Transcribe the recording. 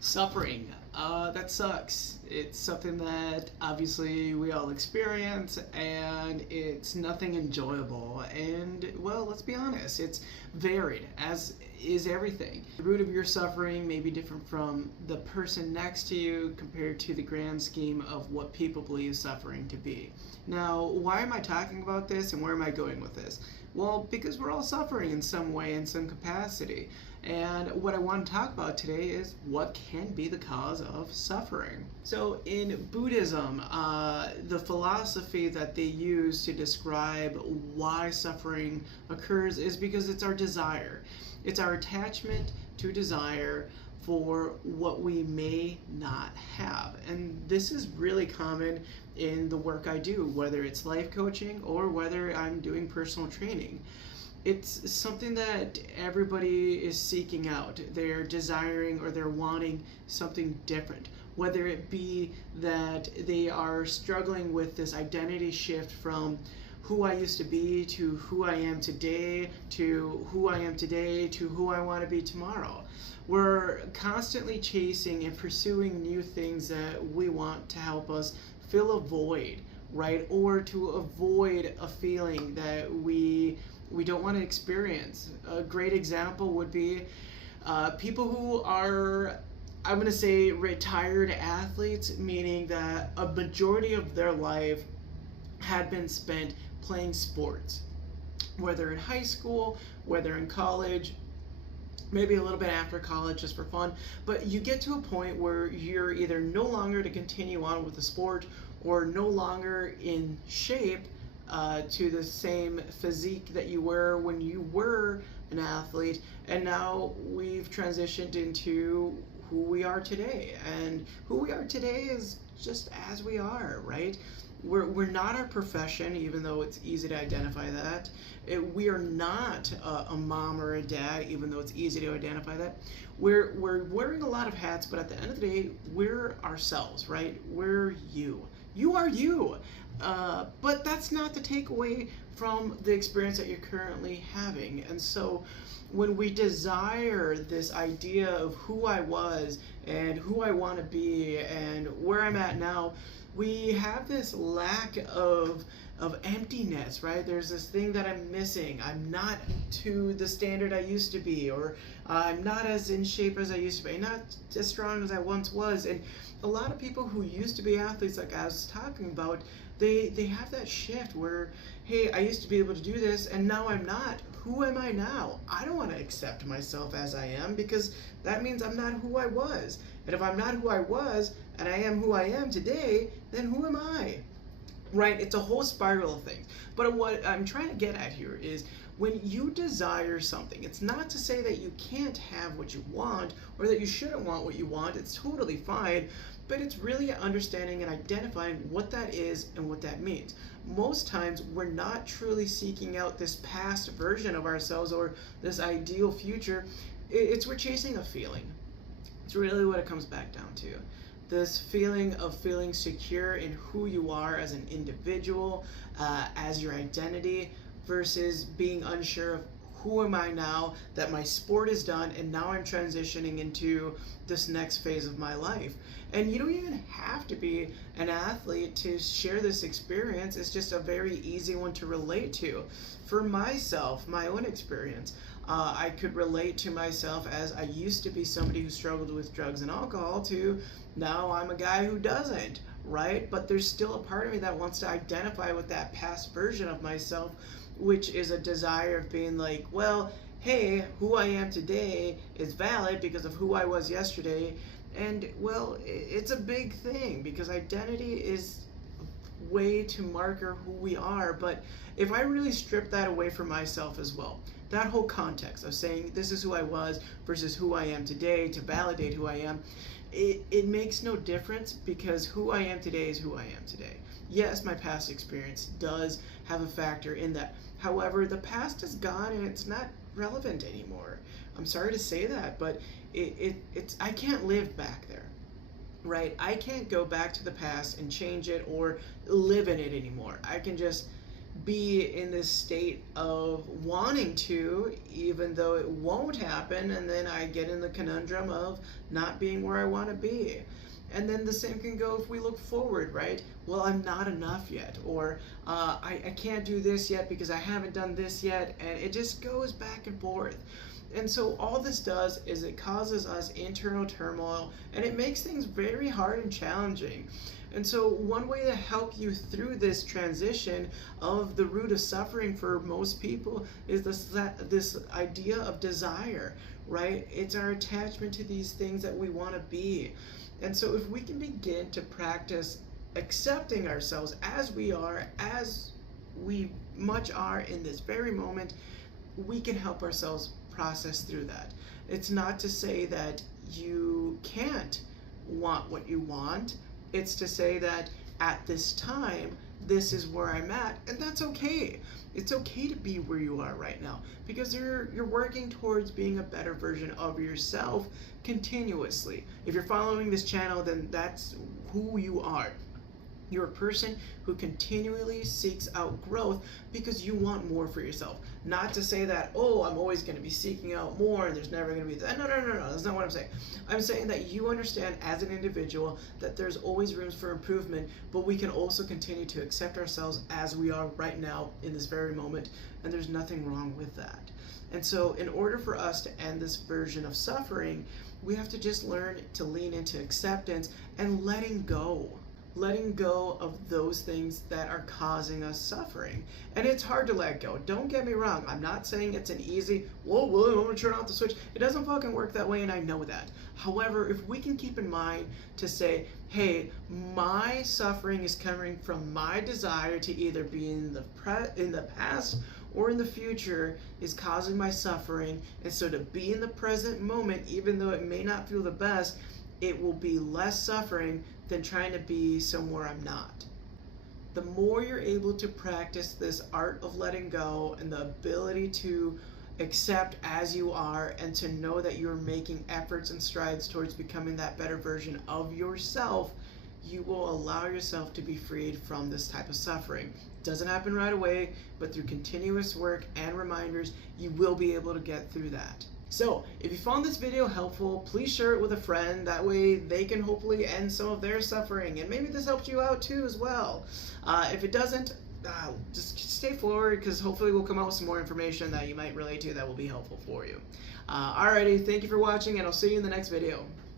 Suffering. That sucks. It's something that obviously we all experience, and it's nothing enjoyable. And, well, let's be honest, it's varied, as is everything. The root of your suffering may be different from the person next to you compared to the grand scheme of what people believe suffering to be. Now, why am I talking about this and where am I going with this? Well, because we're all suffering in some way, in some capacity. And what I want to talk about today is what can be the cause of suffering. So, in Buddhism, the philosophy that they use to describe why suffering occurs is because it's our desire. It's our attachment to desire for what we may not have. And this is really common in the work I do, whether it's life coaching or whether I'm doing personal training. It's something that everybody is seeking out. They're desiring or they're wanting something different. Whether it be that they are struggling with this identity shift from who I used to be to who I am today, to who I am today, to who I want to be tomorrow. We're constantly chasing and pursuing new things that we want to help us fill a void, right? Or to avoid a feeling that we don't want to experience. A great example would be people who are, I'm going to say, retired athletes, meaning that a majority of their life had been spent playing sports, whether in high school, whether in college, maybe a little bit after college just for fun. But you get to a point where you're either no longer to continue on with the sport or no longer in shape to the same physique that you were when you were an athlete, and now we've transitioned into who we are today. And who we are today is just as we are, right? We're not our profession, even though it's easy to identify that. We are not a mom or a dad, even though it's easy to identify that. We're wearing a lot of hats, but at the end of the day, we're ourselves, right? We're you. You are you. But that's not the takeaway from the experience that you're currently having. And so when we desire this idea of who I was and who I want to be and where I'm at now, we have this lack of emptiness, right? There's this thing that I'm missing. I'm not to the standard I used to be, or I'm not as in shape as I used to be, not as strong as I once was. And a lot of people who used to be athletes, like I was talking about, they have that shift where, hey, I used to be able to do this and now I'm not. Who am I now? I don't want to accept myself as I am, because that means I'm not who I was. And if I'm not who I was and I am who I am today, then who am I? Right? It's a whole spiral of things. But what I'm trying to get at here is when you desire something, it's not to say that you can't have what you want or that you shouldn't want what you want. It's totally fine. But it's really understanding and identifying what that is and what that means. Most times we're not truly seeking out this past version of ourselves or this ideal future. We're chasing a feeling. It's really what it comes back down to. This feeling of feeling secure in who you are as an individual, as your identity, versus being unsure of who am I now that my sport is done and now I'm transitioning into this next phase of my life. And you don't even have to be an athlete to share this experience. It's just a very easy one to relate to. For myself, my own experience, I could relate to myself as I used to be somebody who struggled with drugs and alcohol to now I'm a guy who doesn't, right? But there's still a part of me that wants to identify with that past version of myself, which is a desire of being like, well, hey, who I am today is valid because of who I was yesterday. And, well, it's a big thing because identity is a way to marker who we are. But if I really strip that away from myself as well, that whole context of saying this is who I was versus who I am today to validate who I am, it makes no difference, because who I am today is who I am today. Yes, my past experience does have a factor in that. However, the past is gone and it's not relevant anymore. I'm sorry to say that, but it's I can't live back there, right? I can't go back to the past and change it or live in it anymore. I can just be in this state of wanting to, even though it won't happen, and then I get in the conundrum of not being where I want to be. And then the same can go if we look forward, right? Well, I'm not enough yet, or I can't do this yet because I haven't done this yet, and it just goes back and forth. And so all this does is it causes us internal turmoil, and it makes things very hard and challenging. And so one way to help you through this transition of the root of suffering for most people is this idea of desire, right? It's our attachment to these things that we want to be. And so if we can begin to practice accepting ourselves as we are, as we much are in this very moment, we can help ourselves process through that. It's not to say that you can't want what you want. It's to say that at this time, this is where I'm at, and that's okay. It's okay to be where you are right now, because you're working towards being a better version of yourself continuously. If you're following this channel, then that's who you are. You're a person who continually seeks out growth because you want more for yourself. Not to say that, oh, I'm always going to be seeking out more and there's never going to be that. No, that's not what I'm saying. I'm saying that you understand as an individual that there's always rooms for improvement, but we can also continue to accept ourselves as we are right now in this very moment, and there's nothing wrong with that. And so in order for us to end this version of suffering, we have to just learn to lean into acceptance and letting go of those things that are causing us suffering. And it's hard to let go. Don't get me wrong. I'm not saying it's an easy, whoa, William, I'm going to turn off the switch. It doesn't fucking work that way, and I know that. However, if we can keep in mind to say, hey, my suffering is coming from my desire to either be in the past or in the future is causing my suffering, and so to be in the present moment, even though it may not feel the best, it will be less suffering than trying to be somewhere I'm not. The more you're able to practice this art of letting go and the ability to accept as you are and to know that you're making efforts and strides towards becoming that better version of yourself, you will allow yourself to be freed from this type of suffering. It doesn't happen right away, but through continuous work and reminders, you will be able to get through that. So, if you found this video helpful, please share it with a friend. That way they can hopefully end some of their suffering, and maybe this helps you out too as well. If it doesn't, just stay forward, because hopefully we'll come out with some more information that you might relate to that will be helpful for you. Alrighty, thank you for watching, and I'll see you in the next video.